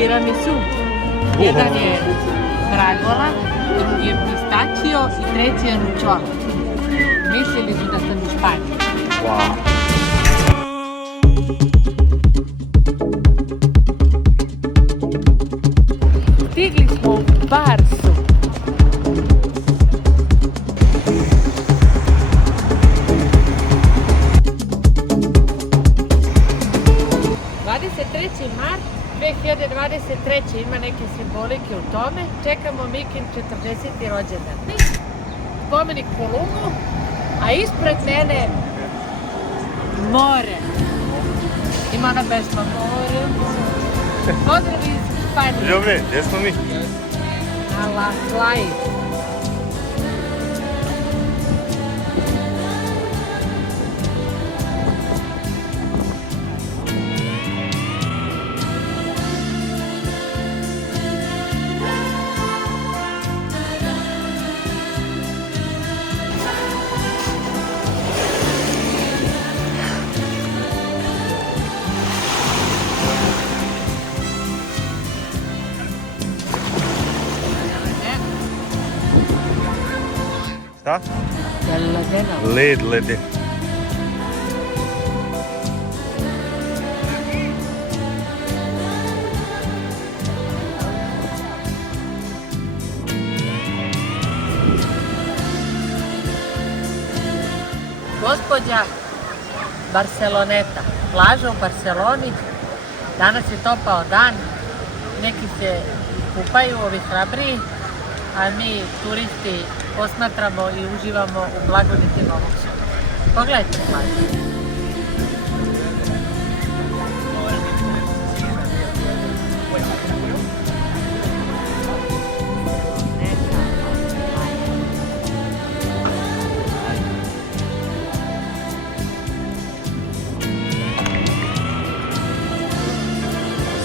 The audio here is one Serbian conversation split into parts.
tiramisu. Jedan je fragola, drugi je pistačio i treći je nučola. Mislili su da sam u Španiji. Wow. Stigli smo u Barsu. Mart 2023. ima neke simbolike u tome. Čekamo Mikin 40. rođendan. Spomenik Kolumbu, a ispred mene more. Ima ona pesma more. Pozdrav iz Španije. Dobre, gdje smo mi? Na La Playa. Šta? Ledena. Led, lede. Gospođa Barceloneta, plaža u Barceloni. Danas je topao dan, neki se kupaju, ovi hrabriji, a mi turisti posmatramo i uživamo u blagodatima ovog sunca. Pogledajte plažu.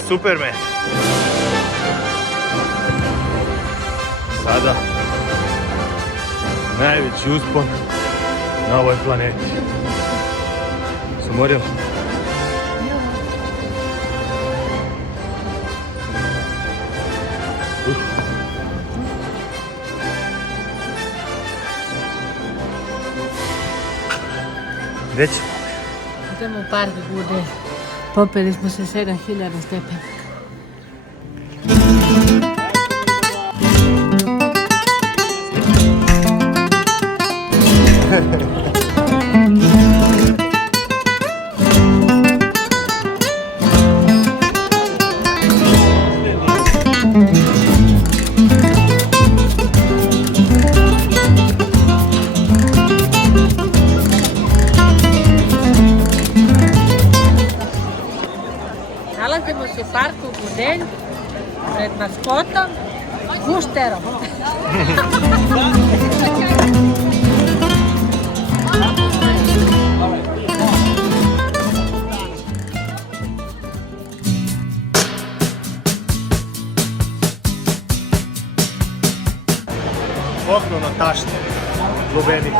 Superman. Sada najveći uspon na ovoj planeti. Se umorila? Gdje ćemo? Idemo u park Bude. Popeli smo se 7000 stepenika. Nalazimo se u parku Budelj pred maskotom Gušterom. Okno na tašte, Lubenica.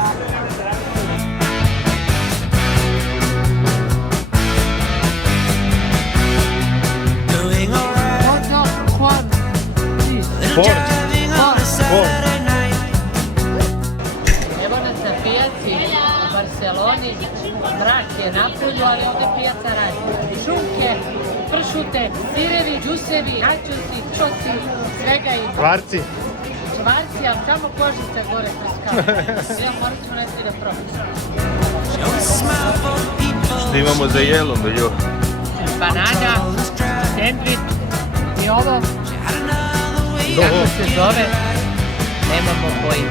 Evo nas na pijaci u Barceloni, mrak je napolju, ali ovdje pijaca radi. Šunke, pršute, sirevi, džusevi, načosi, čoci, svega ima. Kvarci. Čvarci, ali samo kožica gore kroz kavu. Ja morat ću nešto da probam. Što imamo za jelo, beljo? Banana, sandvič i ovo. Kako se zove, nemamo pojma.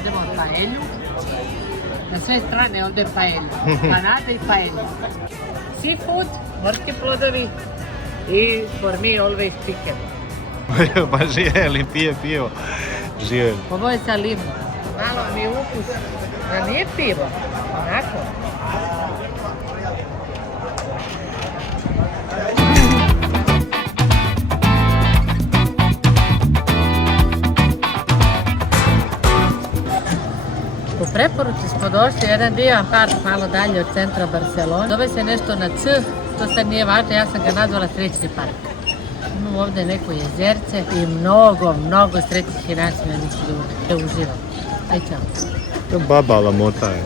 Idemo u paelju. Na sve strane ovdje je paelja. Panada i paelja. Seafood, morski plodovi i for me always chicken. Pa živjeli, pije pivo. Živjeli. Ovo je sa limom. Malo mi je ukus da nije pivo. Onako. došli, jedan divan park malo dalje od centra Barcelona. Zove se nešto na C, to sad nije važno, ja sam ga nazvala Srećni park. Imamo ovdje neko jezerce i mnogo srećnih i nasmijanih ljudi. Da uživam. Aj, čao. To baba lamota je.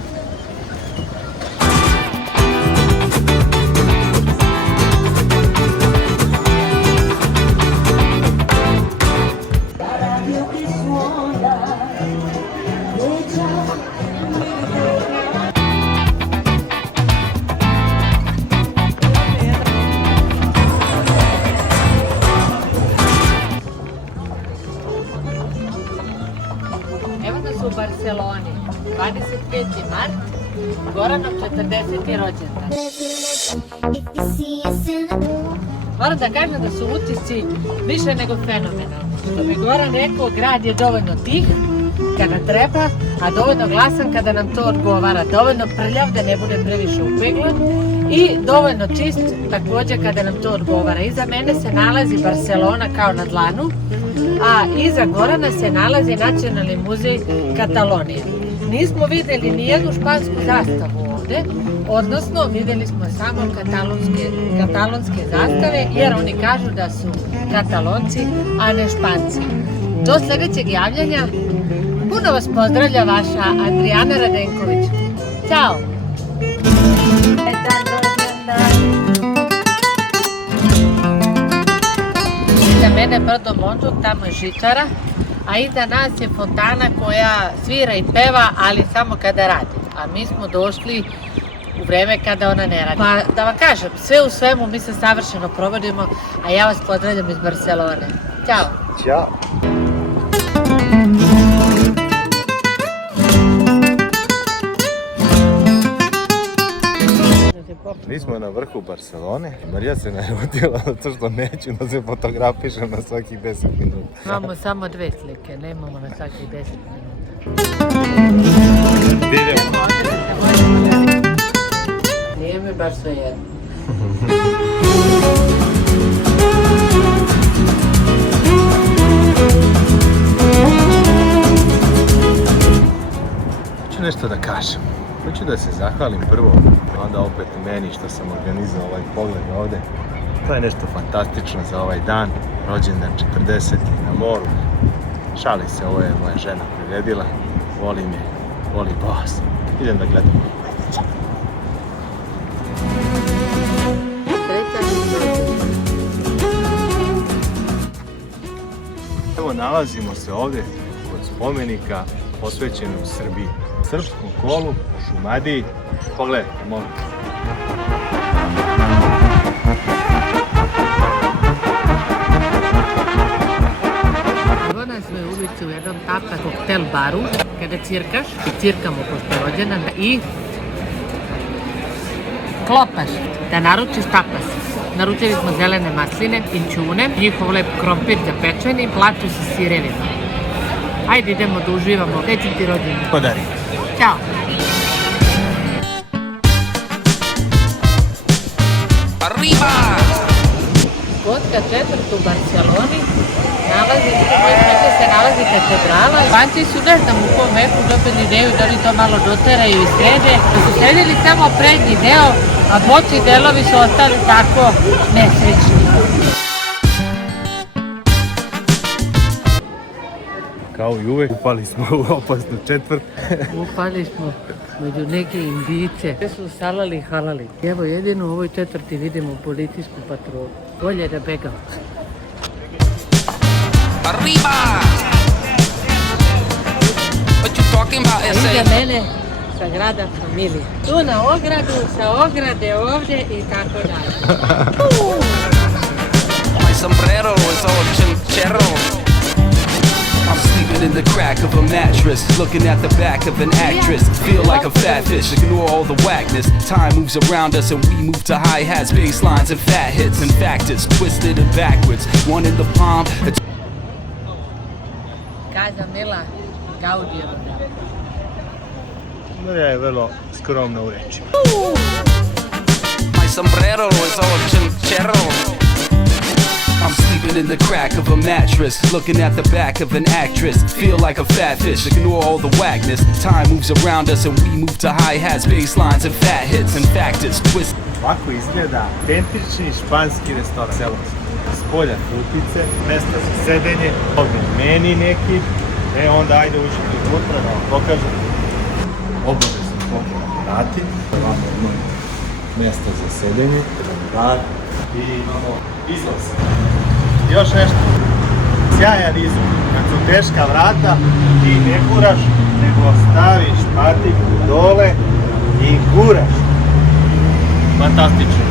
Evo da su u Barceloni, 25. mart, Goranov 40. rođendan. Moram da kažem da su utisci više nego fenomenalni. Što bi Goran rekao, grad je dovoljno tih kada treba, a dovoljno glasan kada nam to odgovara. Dovoljno prljav da ne bude previše upeglan i dovoljno čist također kada nam to odgovara. Iza mene se nalazi Barcelona kao na dlanu, a iza Gorana se nalazi Nacionalni muzej Katalonije. Nismo vidjeli ni jednu špansku zastavu ovdje, odnosno vidjeli smo samo katalonske zastave, jer oni kažu da su Katalonci, a ne Španci. Do sljedećeg javljanja, puno vas pozdravlja vaša Adriana Radenković. Ćao! Iza mene brdo Mondžuk, tamo je žičara, a iza nas je fontana koja svira i peva, ali samo kada radi. A mi smo došli u vreme kada ona ne radi. Pa da vam kažem, sve u svemu mi se savršeno provodimo, a ja vas pozdravljam iz Barcelone. Ćao! Ćao! Mi smo na vrhu Barcelone. Marija se naljutila zato što neću da se fotografišem na svakih 10 minuta. Imamo samo 2 slike, nemamo na svakih 10 minuta. Idemo. Nije mi baš sve jedno. Hoću nešto da kažem. Hoću da se zahvalim prvo, onda opet meni što sam organizao ovaj pogled ovdje. To je nešto fantastično za ovaj dan, rođendan 40 na moru. Šali se, ovo je moja žena priredila, volim je, volim vas. Idem da gledam. Evo nalazimo se ovdje kod spomenika posvećenom Srbiji. Srpskom kolu, Šumadiji. Pogledajte, molim. Evo nas sve ulici u jednom tapa koktel baru, kada cirkaš, i cirkamo pošto je rođendan, i klopaš da naručiš tapas. Naručili smo zelene masline, inćune, njihov lep krompir zapečeni, platu sa sirevima. Ajde idemo da uživamo. Srećan ti rođendan. Podari. Ćao! Arriba! Gotka četvrt u Barceloni se nalazi katedrala. Španci su, ne znam u kom veku, dobili ideju da li to malo doteraju i srede. Da su sredili samo prednji deo, a bočni delovi su ostali tako nesrećni. Kao i uvek, upali smo u opasnu četvrt. Upali smo među neke indice. Sve su salali i halali. Evo jedino u ovoj četvrti vidimo policijsku patrolu. Bolje da begamo. Arriba! What you talking about, A iza SA? mene Sagrada Familija. Tu na ogradu, sa ograde ovdje i tako dalje. My sombrero is all chinchero. I'm sleeping in the crack of a mattress, looking at the back of an actress. Feel like a fat fish, ignore all the whackness. Time moves around us and we move to hi-hats, bass lines and fat hits. In fact, it's twisted and backwards. One in the palm. Casa Mila Gaudijeva. Marija je vrlo skromna u reči. My sombrero is all chinchero. I'm sleeping sleeping in the crack of a mattress, looking at the back of an actress. Feel like a fat fish, ignore all the whackness. Time moves around us and we move to hi-hats, bass lines and fat hits. In fact, it's twist. Ovako izgleda autentični španski restoran. Selonski. Spolja klupice, mesta za sedenje, ovdje meni neki, onda ajde uđete unutra da vam pokažem. Obavezno pogledam vrati, ovako imamo mesta za sedenje, bar i imamo izlaz. Još nešto, sjajan izlaz, kad su teška vrata, ti ne guraš, nego staviš patiku dole i guraš. Fantastično.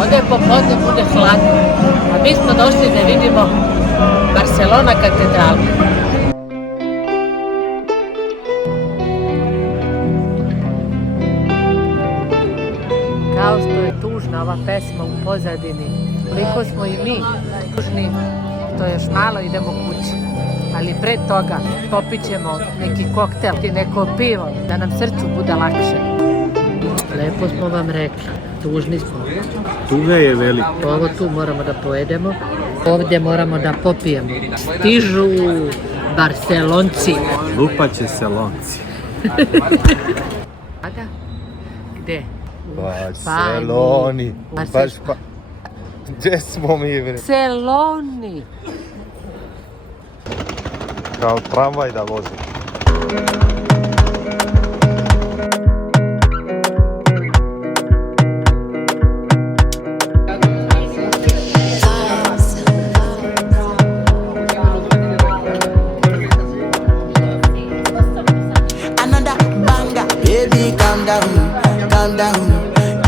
Ovdje je popodne bude hladno, a mi smo došli da vidimo Barcelona katedralu. Kao što je tužna ova pesma u pozadini, koliko smo i mi tužni, to još malo idemo kući. Ali pre toga popit ćemo neki koktel i neko pivo, da nam srcu bude lakše. Lepo smo vam rekli, tužni smo. Tuga je velika. Ovo tu moramo da pojedemo, ovdje moramo da popijemo. Stižu Barcelonci. Lupaće se lonci. Sada? Gde? Barceloni. Baš pa... Gdje smo mi, bre? Barceloni. Kao tramvaj da vozi. Calm down.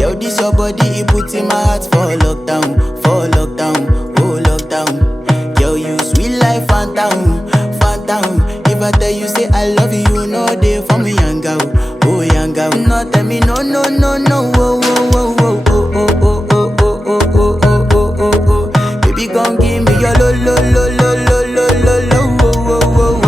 Yo, this your body, it puts in my heart for lockdown, oh lockdown. Yo, you sweet life, phantom, phantom. If I tell you say I love you, no day for me, young girl, oh young girl. No tell me no, oh, oh, oh.